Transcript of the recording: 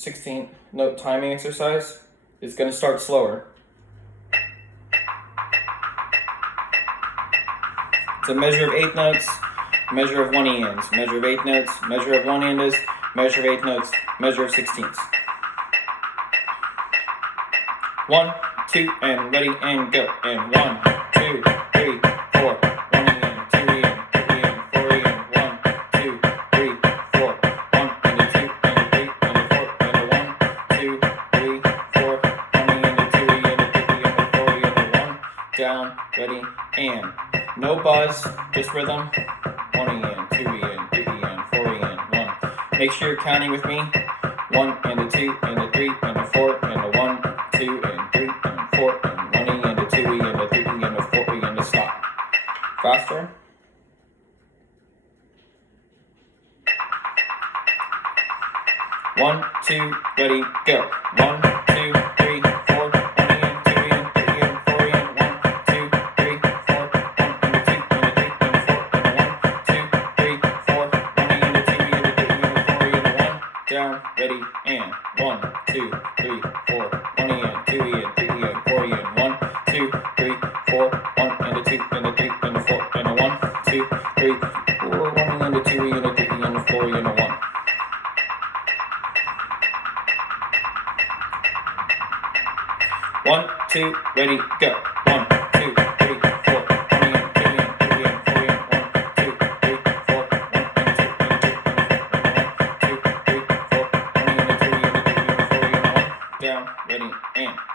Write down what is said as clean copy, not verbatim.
16th note timing exercise is going to start slower. It's a measure of 8 notes, measure of 1 ENs, measure of 8 notes, measure of 1 endas, measure of 8 notes, measure of 16ths. 1, 2, and ready, and go. And 1, 2, 3, 4. 1 EN, 2 EN, 3 EN, 4 EN. 1, 2, 3, 4. 1 and a 2 and a 3 and a 4 and a 1, 2, 3, 4. 1 EN, a 2 EN, a 3 EN, a 4 EN, a 1. Down, ready, and. No buzz, just rhythm. 1 EN, 2 EN, 3 EN, 4 EN, 1. Make sure you're counting with me. 1 and a 2 and a 3 and a 4 and a 1, 2 and 3 and 4 and 1 EN, a 2 EN, a 3 EN, a 4 EN, to stop. Faster. 1, 2, ready, go. 1, 2, 3, 4. 1 EN, 2 EN, 3 EN, 4 EN. 1, 2, 3, 4. 1 and a 2 and a 3 and a 4 and a 1, 2, 3, 4. 1 EN, a 2 EN, a 3 EN, a 4 EN, a 1. Down, ready, and. 1, 2, 3, 4. 1 EN, 2 EN, 3 EN, 4 EN. 1, 2, 3, 4. 1 and a 2 and a 3 and a 4 and a 1, 2, 3, 4. 1 EN, a 2 EN, a 3 EN, a 4 EN, a 1. 1, 2, ready, go. 1, 2, 3, 4. 1 EN, 2 EN, 3 EN, 4 EN. 1, 2, 3, 4. 1 and a 2 and a 3 and a 4 and a 1, 2, 3, 4. 1 EN, a 2 EN, a 3 EN, a 4 EN, a 1. Down, ready, and.